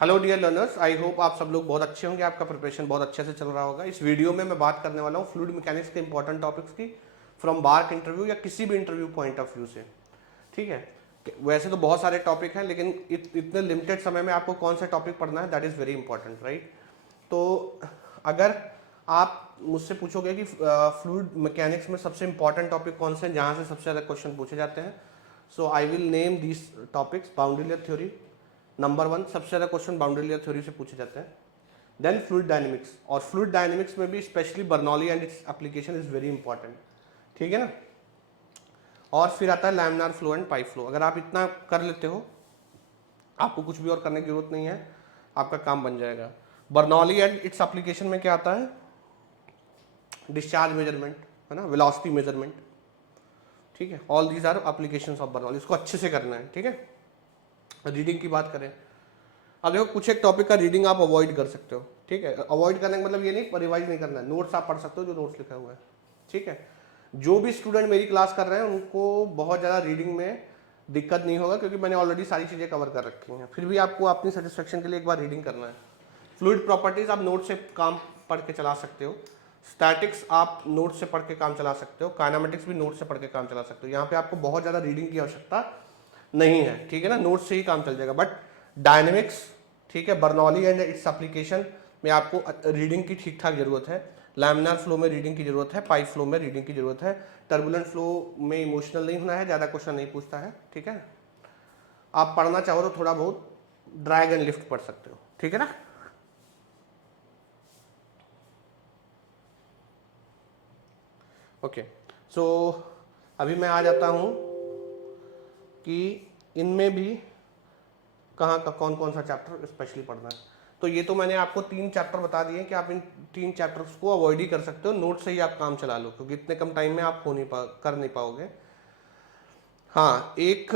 Hello dear learners, I hope आप सब लोग बहुत अच्छे होंगे, आपका प्रिपरेशन बहुत अच्छे से चल रहा होगा। इस वीडियो में मैं बात करने वाला हूँ फ्लूइड मैकेनिक्स के इंपॉर्टेंट टॉपिक्स की फ्रॉम बार्क इंटरव्यू या किसी भी इंटरव्यू पॉइंट ऑफ व्यू से। ठीक है, वैसे तो बहुत सारे टॉपिक हैं, लेकिन इतने लिमिटेड समय में आपको कौन सा टॉपिक पढ़ना है, that is very important, right. तो अगर आप मुझसे पूछोगे कि फ्लूइड मैकेनिक्स में सबसे इंपॉर्टेंट टॉपिक कौन से हैं जहाँ से सबसे ज़्यादा क्वेश्चन पूछे जाते हैं, so I will name these topics. Boundary layer theory number 1, सबसे ज़्यादा क्वेश्चन बाउंड्री लेयर थ्योरी से पूछे जाते हैं। देन फ्लूइड डायनेमिक्स, और फ्लूइड डायनेमिक्स में भी specially Bernoulli and its application is very important, ठीक है ना। और फिर आता है laminar flow and pipe flow. अगर आप इतना कर लेते हो, आपको कुछ भी और करने की जरूरत नहीं है, आपका काम बन जाएगा। बर्नौली एंड इट्स एप्लीकेशन में क्या आता है, डिस्चार्ज मेजरमेंट, है ना, वेलोसिटी मेजरमेंट, ठीक है। All these are applications of Bernoulli, इसको अच्छे से करना है, ठीक है। रीडिंग की बात करें, अब देखो कुछ एक टॉपिक का रीडिंग आप अवॉइड कर सकते हो, ठीक है। अवॉइड करने का मतलब ये नहीं रिवाइज नहीं करना है, नोट्स आप पढ़ सकते हो जो नोट्स लिखा हुआ है, ठीक है। जो भी स्टूडेंट मेरी क्लास कर रहे हैं उनको बहुत ज़्यादा रीडिंग में दिक्कत नहीं होगा, क्योंकि मैंने ऑलरेडी सारी चीज़ें कवर कर रखी हैं। फिर भी आपको अपनी सेटिस्फेक्शन के लिए एक बार रीडिंग करना है। फ्लूइड प्रॉपर्टीज आप नोट से काम पढ़ के चला सकते हो, स्टैटिक्स आप नोट से पढ़ के काम चला सकते हो, काइनेमेटिक्स भी नोट से पढ़ के काम चला सकते हो। यहाँ पे आपको बहुत ज़्यादा रीडिंग की आवश्यकता नहीं है, ठीक है ना, नोट से ही काम चल जाएगा। बट डायनेमिक्स, ठीक है, बर्नौली एंड इट्स एप्लीकेशन में आपको रीडिंग की ठीक ठाक जरूरत है। लैमिनार फ्लो में रीडिंग की जरूरत है, पाइप फ्लो में रीडिंग की जरूरत है। टर्बुलेंट फ्लो में इमोशनल नहीं होना है, ज़्यादा क्वेश्चन नहीं पूछता है, ठीक है। आप पढ़ना चाहो तो थोड़ा बहुत ड्रैग एंड लिफ्ट पढ़ सकते हो, ठीक है ना। ओके, सो अभी मैं आ जाता हूँ कि इनमें भी कहाँ का कौन कौन सा चैप्टर स्पेशली पढ़ना है। तो ये तो मैंने आपको 3 चैप्टर बता दिए कि आप इन 3 चैप्टर्स को अवॉइड ही कर सकते हो, नोट से ही आप काम चला लो, क्योंकि इतने कम टाइम में आप कर नहीं पाओगे। हाँ, एक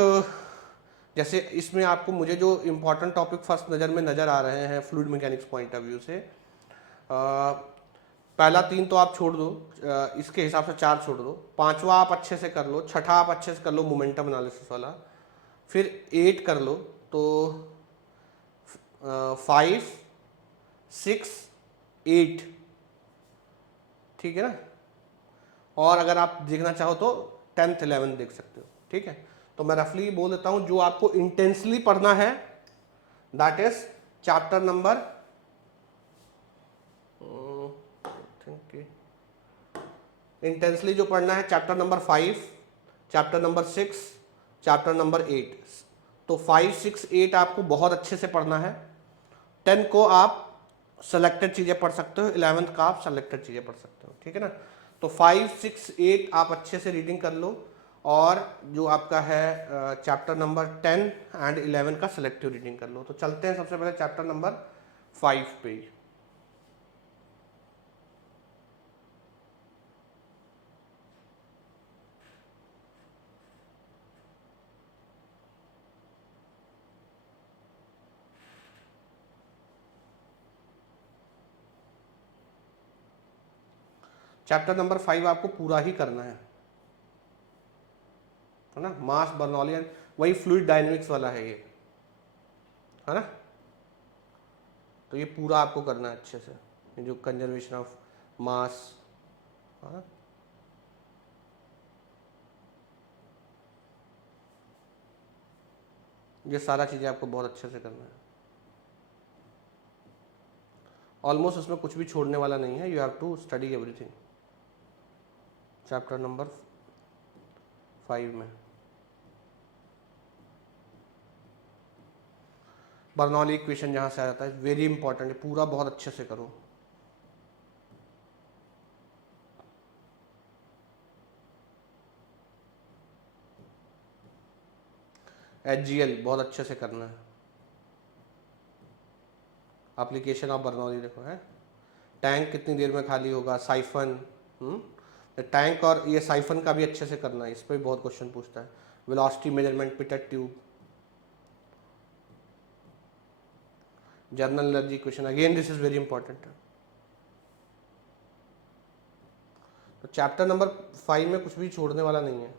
जैसे इसमें आपको मुझे जो इम्पोर्टेंट टॉपिक फर्स्ट नज़र में नज़र आ रहे हैं fluid mechanics point of view से, पहला 3 तो आप छोड़ दो, इसके हिसाब से 4 छोड़ दो, 5वां आप अच्छे से कर लो, 6ठा आप अच्छे से कर लो मोमेंटम एनालिसिस वाला, फिर 8 कर लो, तो 5, 6, 8, ठीक है ना। और अगर आप देखना चाहो तो 10th 11 देख सकते हो, ठीक है। तो मैं रफली बोल देता हूं, जो आपको इंटेंसली पढ़ना है that is chapter number intensely जो पढ़ना है chapter number 5, chapter number 6, chapter number 8। तो 5, 6, 8 आपको बहुत अच्छे से पढ़ना है। 10 को आप सेलेक्टेड चीज़ें पढ़ सकते हो, 11th का आप सेलेक्टेड चीज़ें पढ़ सकते हो, ठीक है ना। तो 5, 6, 8 आप अच्छे से रीडिंग कर लो, और जो आपका है चैप्टर नंबर 10 एंड 11 का सेलेक्टिव रीडिंग कर लो। तो चलते हैं सबसे पहले चैप्टर नंबर 5 पे। चैप्टर नंबर 5 आपको पूरा ही करना है ना। मास बर्नौली, वही फ्लूइड डायनेमिक्स वाला है ये, है ना। तो ये पूरा आपको करना है अच्छे से, ये जो कंजर्वेशन ऑफ मास, है ना। ये सारा चीज़ें आपको बहुत अच्छे से करना है। ऑलमोस्ट उसमें कुछ भी छोड़ने वाला नहीं है, you have to study everything chapter number 5 में। बर्नौली इक्वेशन जहाँ से आ जाता है, वेरी इंपॉर्टेंट है, पूरा बहुत अच्छे से करो। HGL बहुत अच्छे से करना है। एप्लीकेशन ऑफ बर्नौली देखो है, टैंक कितनी देर में खाली होगा, साइफन, टैंक, और ये साइफन का भी अच्छे से करना है, इस पर भी बहुत क्वेश्चन पूछता है। Velocity measurement, pitot tube, general energy equation, again this is very important. तो चैप्टर नंबर 5 में कुछ भी छोड़ने वाला नहीं है,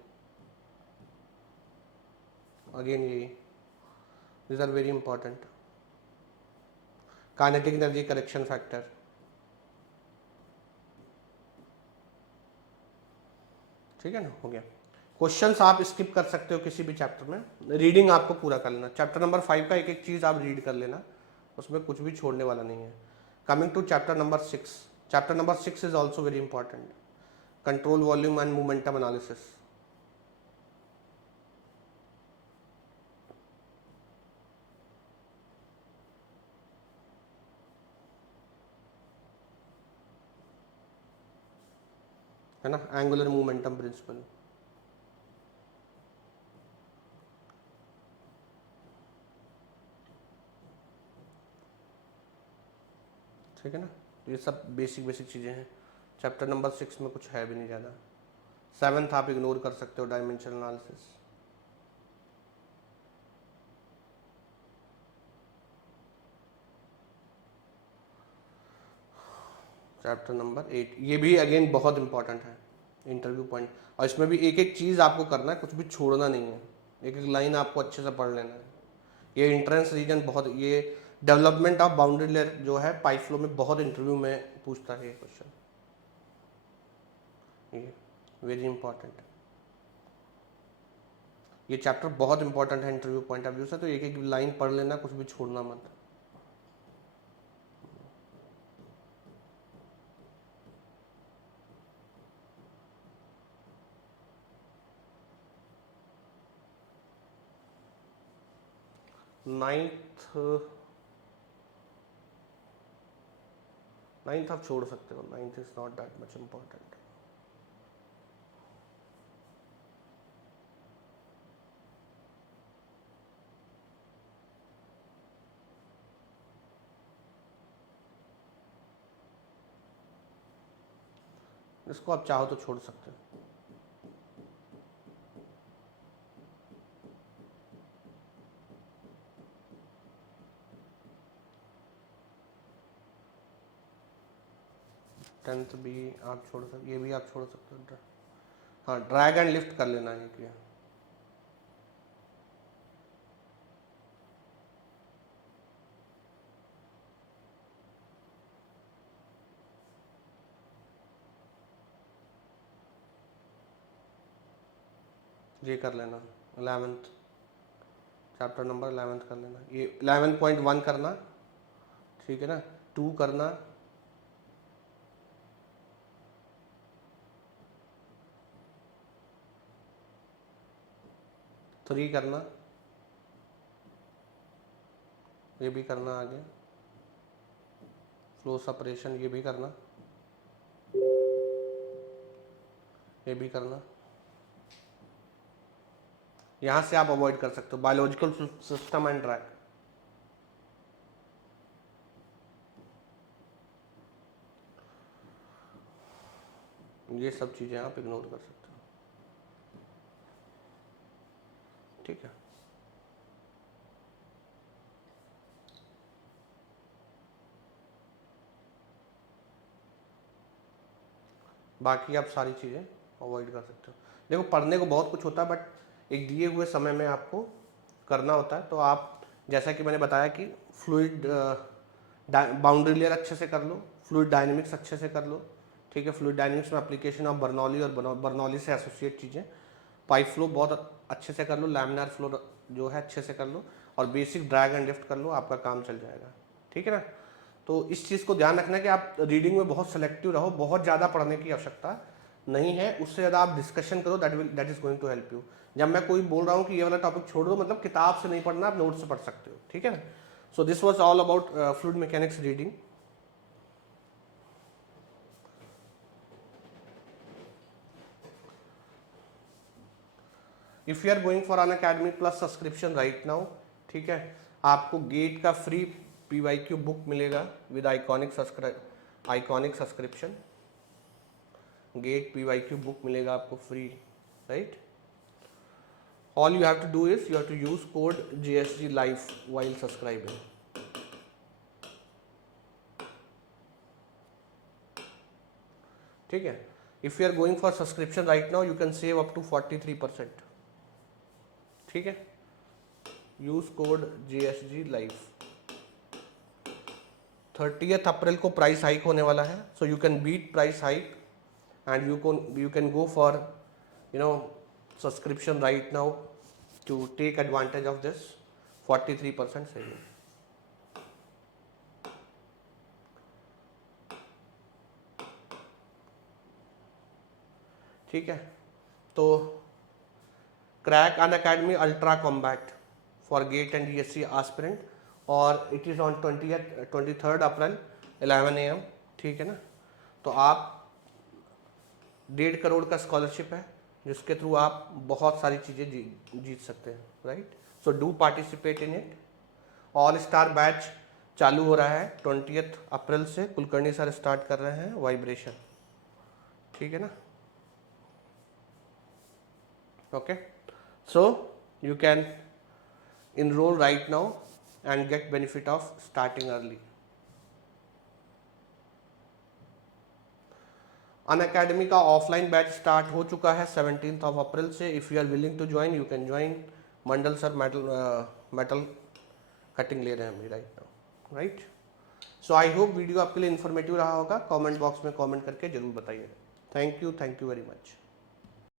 अगेन यही, this are very important. Kinetic energy, correction factor, ठीक है ना, हो गया। क्वेश्चंस आप स्किप कर सकते हो किसी भी चैप्टर में, रीडिंग आपको पूरा कर लेना। चैप्टर नंबर 5 का एक एक चीज आप रीड कर लेना, उसमें कुछ भी छोड़ने वाला नहीं है। Coming to chapter number 6, chapter number 6 is also very important, control volume and momentum analysis. है ना, एंगुलर मोमेंटम प्रिंसिपल, ठीक है ना। ये सब बेसिक बेसिक चीज़ें हैं। चैप्टर नंबर 6 में कुछ है भी नहीं ज़्यादा। 7th आप इग्नोर कर सकते हो, डायमेंशन एनालिसिस। चैप्टर नंबर 8 ये भी अगेन बहुत इंपॉर्टेंट है, इंटरव्यू पॉइंट, और इसमें भी एक एक चीज़ आपको करना है, कुछ भी छोड़ना नहीं है, एक एक लाइन आपको अच्छे से पढ़ लेना है। ये इंट्रेंस रीजन बहुत, ये डेवलपमेंट ऑफ बाउंड्री लेयर जो है पाइप फ्लो में बहुत इंटरव्यू में पूछता है ये क्वेश्चन, ये वेरी इंपॉर्टेंट है। ये चैप्टर बहुत इंपॉर्टेंट है इंटरव्यू पॉइंट ऑफ व्यू से, तो एक एक लाइन पढ़ लेना, कुछ भी छोड़ना मत। नाइन्थ आप छोड़ सकते हो, ninth is not that much important. इसको आप चाहो तो छोड़ सकते हो। टेंथ भी आप छोड़ सकते, ये भी आप छोड़ सकते हो। हाँ, ड्रैग एंड लिफ्ट कर लेना है कि ये कर लेना। 11th चैप्टर नंबर 11th कर लेना, ये 11.1 करना, ठीक है ना, 2 करना, 3 करना, ये भी करना, आगे फ्लो सेपरेशन ये भी करना, ये भी करना। यहाँ से आप अवॉइड कर सकते हो बायोलॉजिकल सिस्टम एंड ड्रैग, ये सब चीज़ें आप इग्नोर कर सकते हो, ठीक है। बाकी आप सारी चीज़ें अवॉइड कर सकते हो। देखो पढ़ने को बहुत कुछ होता है, बट एक दिए हुए समय में आपको करना होता है। तो आप जैसा कि मैंने बताया कि फ्लूइड बाउंड्री लेयर अच्छे से कर लो, फ्लूइड डायनेमिक्स अच्छे से कर लो, ठीक है। फ्लूइड डायनेमिक्स में एप्लीकेशन ऑफ बर्नौली और बर्नौली से एसोसिएट चीज़ें, पाइप फ्लो बहुत अच्छे से कर लो, लैमिनार फ्लो जो है अच्छे से कर लो, और बेसिक ड्रैग एंड लिफ्ट कर लो, आपका काम चल जाएगा, ठीक है ना। तो इस चीज़ को ध्यान रखना कि आप रीडिंग में बहुत सेलेक्टिव रहो, बहुत ज़्यादा पढ़ने की आवश्यकता नहीं है, उससे ज़्यादा आप डिस्कशन करो, that is going to help you. जब मैं कोई बोल रहा हूँ कि ये वाला टॉपिक छोड़ दो, मतलब किताब से नहीं पढ़ना, आप नोट से पढ़ सकते हो, ठीक है ना। So this was all about fluid mechanics reading. If you are going for Unacademy plus subscription right now, ठीक है, आपको गेट का फ्री PYQ बुक मिलेगा with iconic subscription. GATE PYQ book मिलेगा आपको free, right. All you have to do is you have to use code JSG life while subscribing, ठीक है। If you are going for subscription right now, you can save up to 43%, ठीक है। Use code JSG life. 30 April को price hike होने वाला है, so you can beat price hike and you can go for subscription right now to take advantage of this 43% saving. ठीक है, तो crack Unacademy ultra combat for GATE and DSC aspirant, और it is on 23rd April 11 AM। ठीक है ना, तो आप 1.5 करोड़ का स्कॉलरशिप है जिसके थ्रू आप बहुत सारी चीज़ें जीत सकते हैं, right. So do participate in it. All star batch चालू हो रहा है 20 अप्रैल से, कुलकर्णी सर स्टार्ट कर रहे हैं वाइब्रेशन। ठीक है ना, okay. So you can enroll right now and get benefit of starting early. Unacademy का ऑफलाइन बैच स्टार्ट हो चुका है 17 अप्रैल से। If you are willing to join you can join. Mandal sir metal cutting ले रहे हैं अभी right now, right. So I hope video आपके लिए इन्फॉर्मेटिव रहा होगा। कमेंट बॉक्स में कमेंट करके जरूर बताइएगा। Thank you very much.